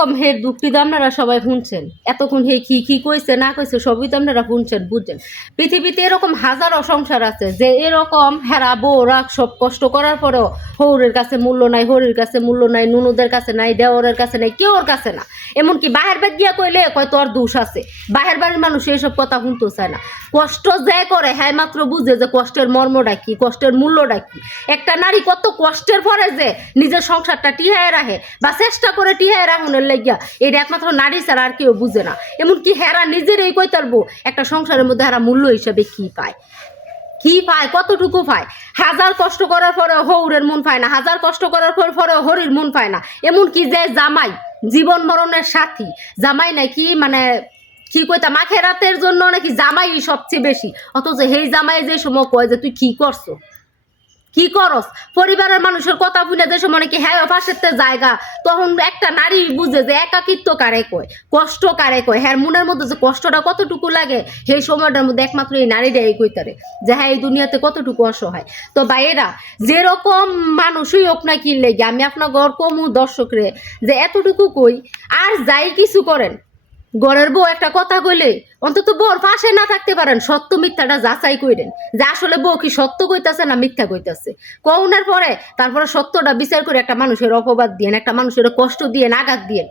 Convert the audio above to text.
এরকম হের দুঃখটি তো আপনারা সবাই শুনছেন, এতক্ষণ হে কি কি কইছে না কইছে সবই তো আপনারা শুনছেন বুঝছেন। পৃথিবীতে এরকম হাজারো সংসার আছে যে এরকম হেরা বউরা সব কষ্ট করার পরেও হৌরের কাছে মূল্য নাই, হরির কাছে মূল্য নাই, নুনুদের কাছে নাই, দেওরের কাছে নাই, কেউর কাছে না। এমনকি বাহের বাদ গিয়া কইলে কয় তোর দোষ আছে, বাহের বাড়ির মানুষ এইসব কথা শুনতে চায় না। কষ্ট যে করে হ্যাঁ মাত্র বুঝে যে কষ্টের মর্মটা কি, কষ্টের মূল্যটা কি। একটা নারী কত কষ্টের পরে যে নিজের সংসারটা টিহায় রাখে বা চেষ্টা করে টিহায় রাখুনের লেগিয়া, এটা একমাত্র নারী ছাড়া আর কেউ বুঝে না। এমনকি হেরা নিজেরই কই তারবো একটা সংসারের মধ্যে হেরা মূল্য হিসাবে কি পায়, কি পায়, কতটুকু পায়। হাজার কষ্ট করার পরে হৌরের মন পায় না, হাজার কষ্ট করার পরে হরির মন পায় না। এমনকি যে জামাই জীবন মরণের সাথী, জামাই নাকি মানে কি কইতাম আখেরাতের জন্য নাকি জামাই সবচেয়ে বেশি, অথচ সেই জামাই যে সময় কয় যে তুই কি করছো, কি করস, পরিবারের মানুষের কথা শুনে যে সময় নাকি হ্যাঁ পাশের জায়গা, তখন একটা নারী বুঝে যে একাকিত্ব কারে কয়, কষ্ট কারে কয়, হ্যাঁ মনের মধ্যে যে কষ্টটা কতটুকু লাগে সেই সময়টার মধ্যে একমাত্র এই নারীটাই কইতারে যে হ্যাঁ এই দুনিয়াতে কতটুকু অসহায়। তো বাইরা যেরকম মানুষই হোক না কি লেগে আমি আপনার ঘর কমু দর্শকরে যে এতটুকু কই, আর যাই কিছু করেন ঘরের বউ একটা কথা কইলে অন্তত বউর পাশে না থাকতে পারেন, সত্য মিথ্যাটা যাচাই কইরেন যে আসলে বউ কি সত্য কইতাছে না মিথ্যা কইতাছে। কওনার পরে তারপরে সত্যটা বিচার করে একটা মানুষের অপবাদ দিয়েন, একটা মানুষের কষ্ট দিয়েন, আঘাত দিয়েন।